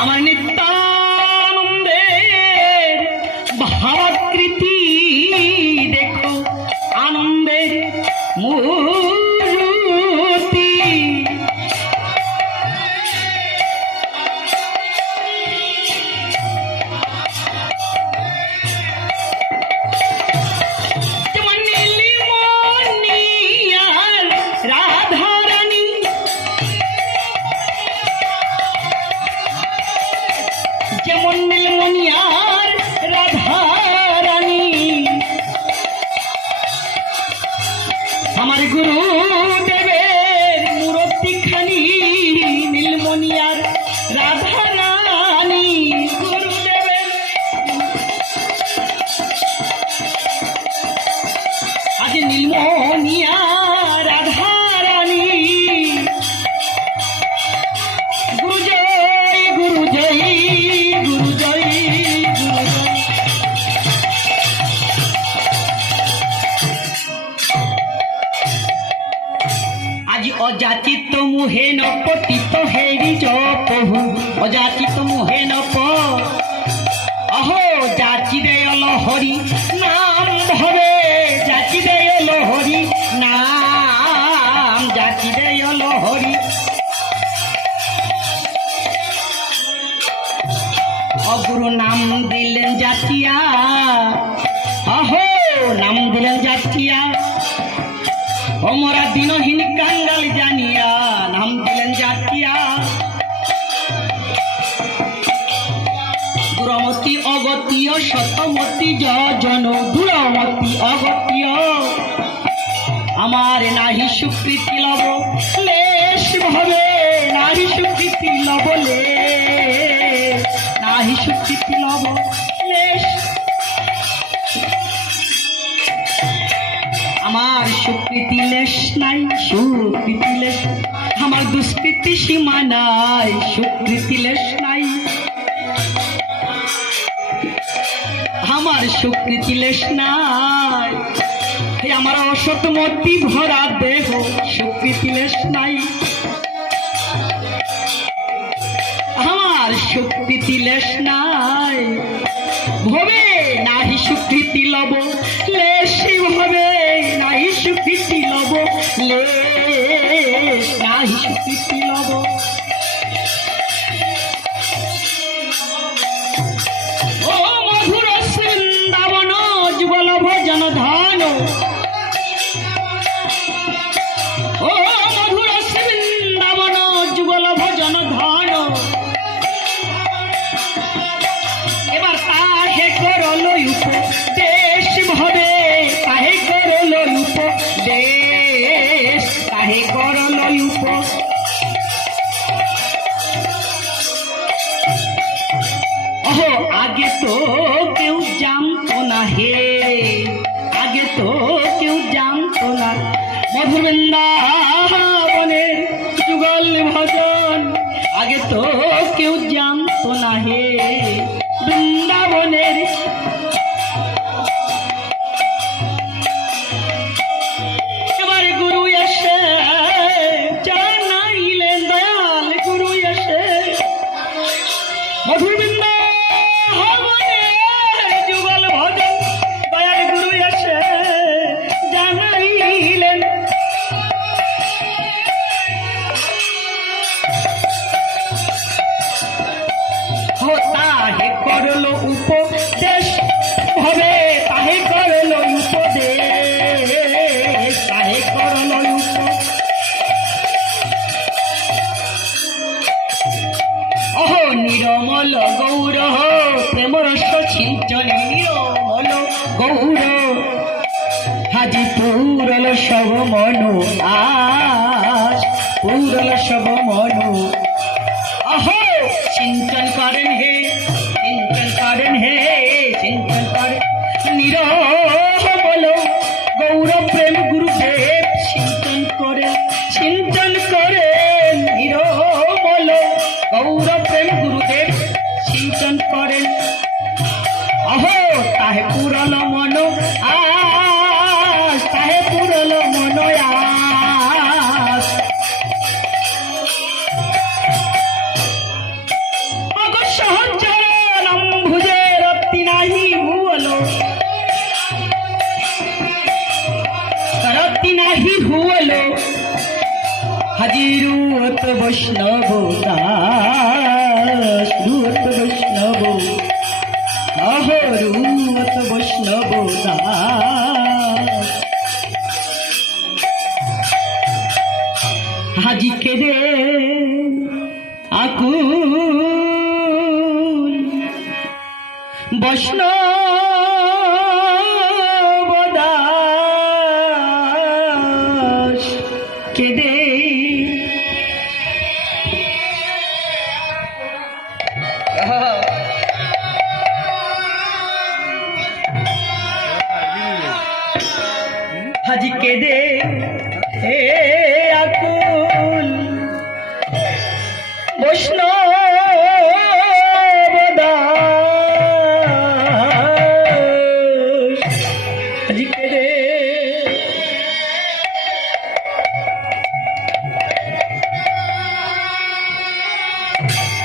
আমার নিত্য অজাতি তমুহে নপ অহো জাতি দেয়ল হরি নাম ধরে জাতি দেয়ল হরি নাম জাতি দেয়ল হরি অগুরু নাম দিলেন জাতিয়া অহো নাম দিলেন জাতিয়া অমরা দিনহীন কাঙ্গাল জানিয়া নাম অগতীয় শতমতি জন দূরমতি অগতীয় আমার নাহি স্বীকৃতি লব, লেশ ভবে, নাহি স্বীকৃতি লব লে নাহি স্বীকৃতি লব, লেশ। আমার সুকৃতি লেশ নাই, সুকৃতি লেশ। আমার দুষ্কৃতি সীমা নাই, সুকৃতি লেশ নাই। সুকৃতি লেশ নাই। আমার অসৎ মতি ভরা দেহ সুকৃতি লেশ নাই। আমার সুকৃতি নাই। ভবে নাহি স্বীকৃতি লব লেশি ভবে নাহি স্বীকৃতি লব লে নাহি স্বীকৃতি লব 거슬 হাজি পুরল সব মনু পুরল সব মনু। চিন্তন করেন হে, চিন্তন করেন হে, চিন্তন করেন। নিরমল গৌরব প্রেম গুরুদেব, চিন্তন করেন, চিন্তন হাজিরুত বৈষ্ণব দাস বৈষ্ণব অহরুত বৈষ্ণব দাস। Bye.